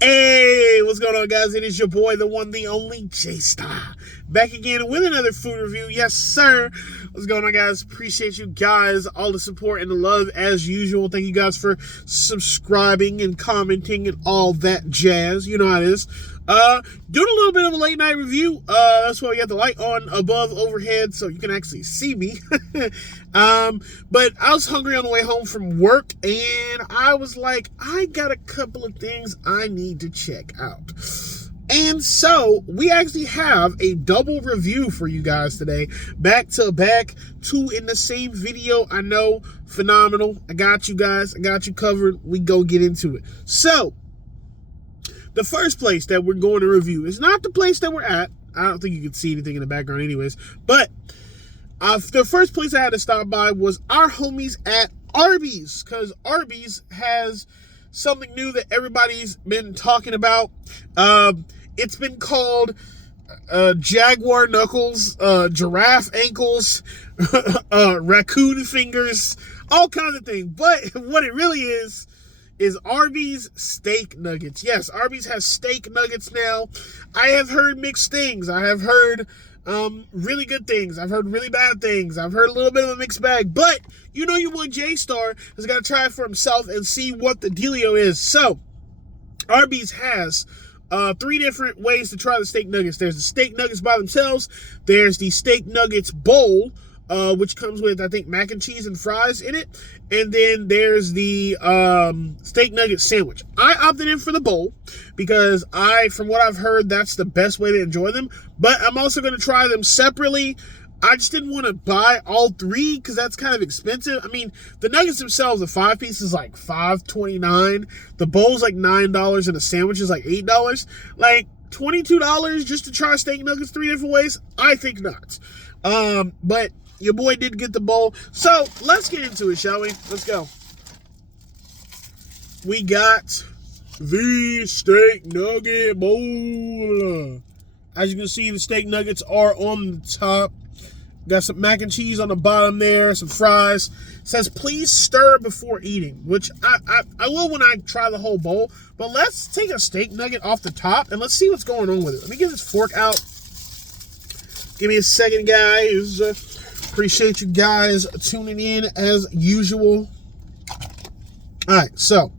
Hey, what's going on, guys? It is your boy, the one, the only J-Star, back again with another food review. Yes, sir. What's going on, guys? Appreciate you guys, all the support and the love as usual. Thank you guys for subscribing and commenting and all that jazz. You know how it is. Doing a little bit of a late night review. That's why we got the light on above overhead so you can actually see me. But I was hungry on the way home from work and I was like, I got a couple of things I need to check out. And so we actually have a double review for you guys today. Back to back, two in the same video. I know, phenomenal. I got you guys. I got you covered. We go get into it. So the first place that we're going to review is not the place that we're at. I don't think you can see anything in the background anyways. But the first place I had to stop by was our homies at Arby's. Because Arby's has something new that everybody's been talking about. It's been called Jaguar knuckles, giraffe ankles, raccoon fingers, all kinds of things. But what it really is Arby's steak nuggets. Yes, Arby's has steak nuggets now. I have heard mixed things. I have heard really good things. I've heard really bad things. I've heard a little bit of a mixed bag. But you know your boy J-Star has got to try it for himself and see what the dealio is. So Arby's has three different ways to try the steak nuggets. There's the steak nuggets by themselves. There's the steak nuggets bowl, which comes with, I think, mac and cheese and fries in it. And then there's the steak nugget sandwich. I opted in for the bowl because from what I've heard, that's the best way to enjoy them. But I'm also going to try them separately. I just didn't want to buy all three because that's kind of expensive. I mean, the nuggets themselves, the 5-piece is like $5.29. The bowl's like $9 and the sandwich is like $8. Like $22 just to try steak nuggets three different ways? I think not. But your boy did get the bowl. So let's get into it, shall we? Let's go. We got the steak nugget bowl. As you can see, the steak nuggets are on the top. Got some mac and cheese on the bottom there, some fries. It says, please stir before eating, which I will when I try the whole bowl. But let's take a steak nugget off the top and let's see what's going on with it. Let me get this fork out. Give me a second, guys. Appreciate you guys tuning in as usual. All right, so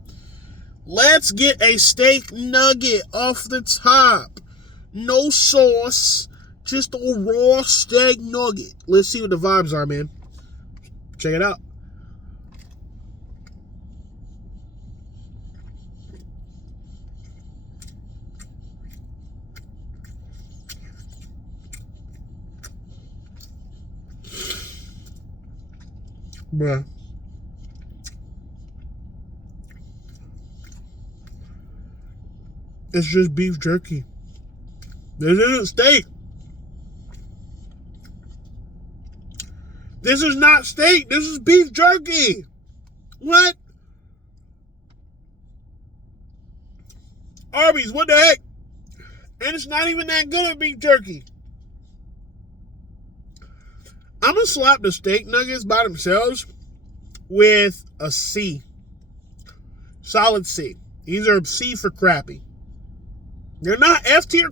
let's get a steak nugget off the top. No sauce. Just a raw steak nugget. Let's see what the vibes are, man. Check it out. Bruh. It's just beef jerky. This isn't steak. This is not steak. This is beef jerky. What? Arby's, what the heck? And it's not even that good at beef jerky. I'm going to slap the steak nuggets by themselves with a C. Solid C. These are C for crappy. They're not F tier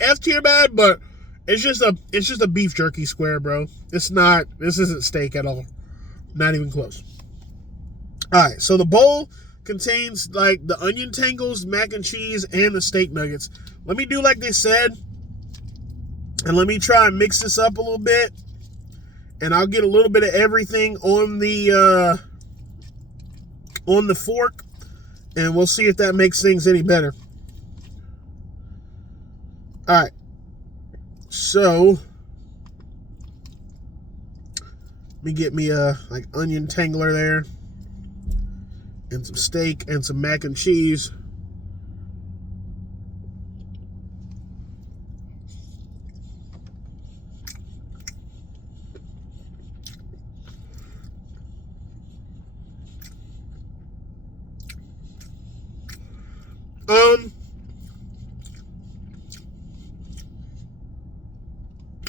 F tier bad, but it's just a beef jerky square, bro. This isn't steak at all. Not even close. Alright, so the bowl contains like the onion tangles, mac and cheese, and the steak nuggets. Let me do like they said. And let me try and mix this up a little bit. And I'll get a little bit of everything on the fork. And we'll see if that makes things any better. Alright. So let me get me a like onion tangler there. And some steak and some mac and cheese.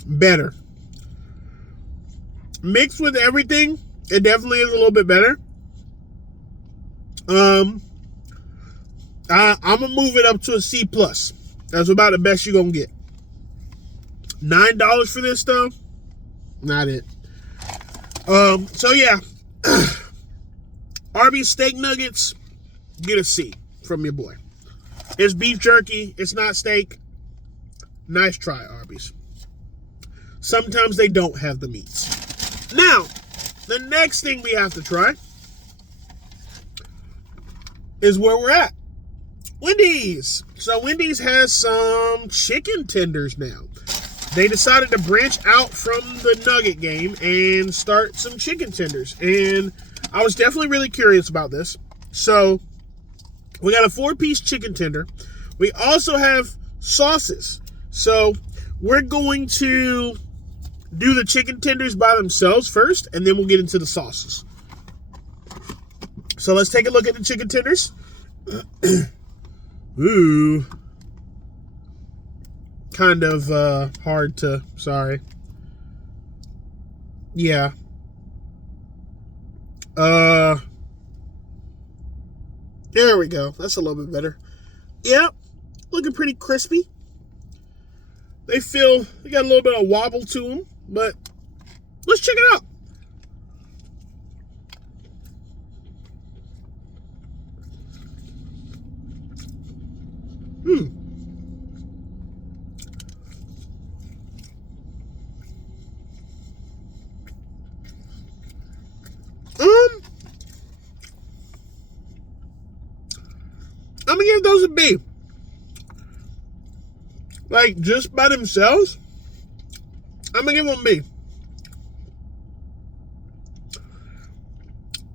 Better. Mixed with everything, it definitely is a little bit better. I'm gonna move it up to a C plus. That's about the best you're gonna get. $9 for this though, not it. So yeah, Arby steak nuggets, get a C from your boy. It's beef jerky. It's not steak. Nice try, Arby's. Sometimes they don't have the meats. Now, the next thing we have to try is where we're at. Wendy's. So Wendy's has some chicken tenders now. They decided to branch out from the nugget game and start some chicken tenders. And I was definitely really curious about this. So we got a 4-piece chicken tender. We also have sauces. So we're going to do the chicken tenders by themselves first, and then we'll get into the sauces. So let's take a look at the chicken tenders. Ooh. Kind of hard to, sorry. Yeah. There we go. That's a little bit better. Yep. Looking pretty crispy. They got a little bit of wobble to them, but let's check it out. I'm gonna give those a B. Like, just by themselves, I'm gonna give them a B.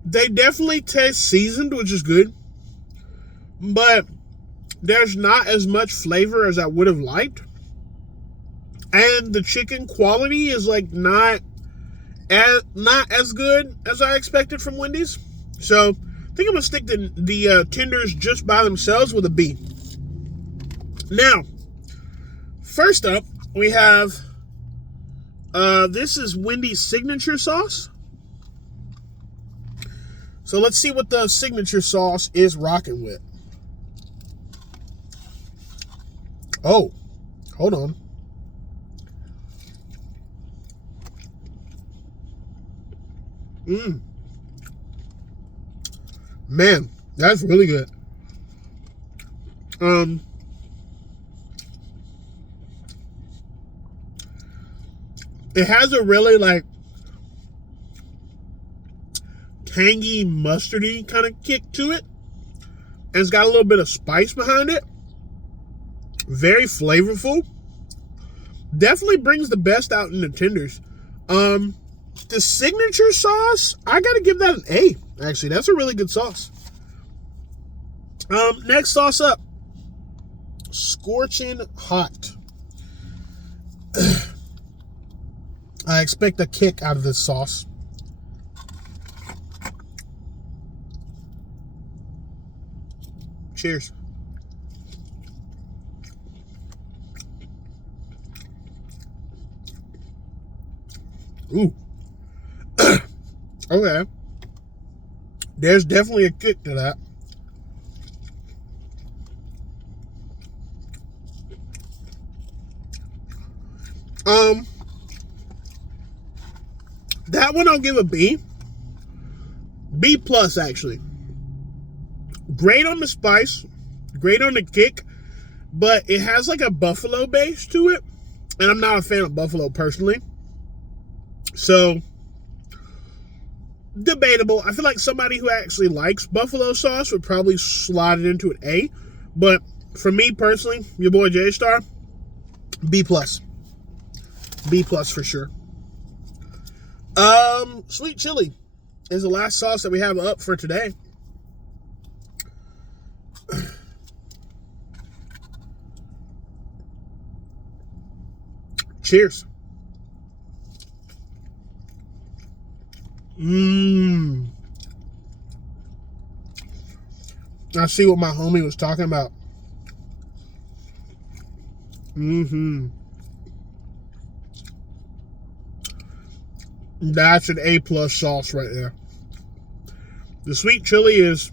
They definitely taste seasoned, which is good, but there's not as much flavor as I would have liked. And the chicken quality is like not as good as I expected from Wendy's. So I think I'm gonna stick the tenders just by themselves with a B. Now, first up, we have this is Wendy's signature sauce. So let's see what the signature sauce is rocking with. Oh, hold on. Man, that's really good. It has a really like tangy, mustardy kind of kick to it. And it's got a little bit of spice behind it. Very flavorful. Definitely brings the best out in the tenders. The signature sauce, I gotta give that an A. Actually, that's a really good sauce. Next sauce up. Scorching hot. I expect a kick out of this sauce. Cheers. Ooh. Okay. There's definitely a kick to that. That one I'll give a B. B plus, actually. Great on the spice. Great on the kick. But it has like a buffalo base to it. And I'm not a fan of buffalo personally. So, debatable. I feel like somebody who actually likes buffalo sauce would probably slide it into an A. But for me personally, your boy J-Star, B plus. B plus for sure. Sweet chili is the last sauce that we have up for today. Cheers. I see what my homie was talking about. That's an A plus sauce right there. The sweet chili is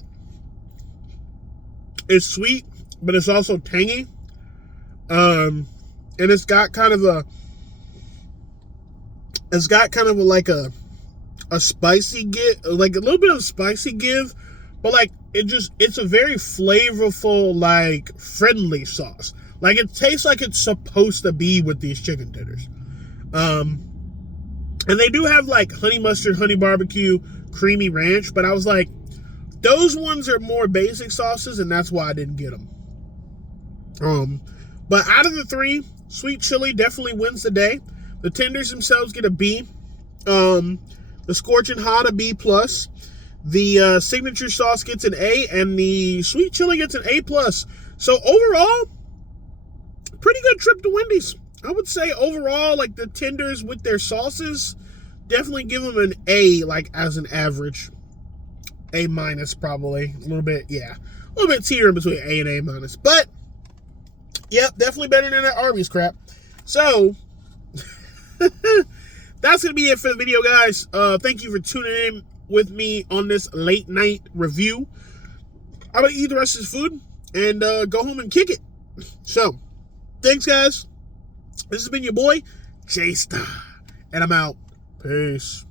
It's sweet, but it's also tangy. And it's got kind of a like a spicy give, like a little bit of spicy give, but like it's a very flavorful, like friendly sauce. Like it tastes like it's supposed to be with these chicken tenders. And they do have like honey mustard, honey barbecue, creamy ranch, but I was like, those ones are more basic sauces, and that's why I didn't get them. But out of the three, sweet chili definitely wins the day. The tenders themselves get a B. The scorching hot a B plus. The signature sauce gets an A, and the sweet chili gets an A plus. So overall, pretty good trip to Wendy's. I would say overall, like the tenders with their sauces, definitely give them an A, like as an average. A minus probably. A little bit, yeah. A little bit tier in between A and A minus. But, yep, definitely better than that Arby's crap. So, that's going to be it for the video, guys. Thank you for tuning in with me on this late night review. I'm going to eat the rest of this food and go home and kick it. So, thanks, guys. This has been your boy, J-Star. And I'm out. Peace.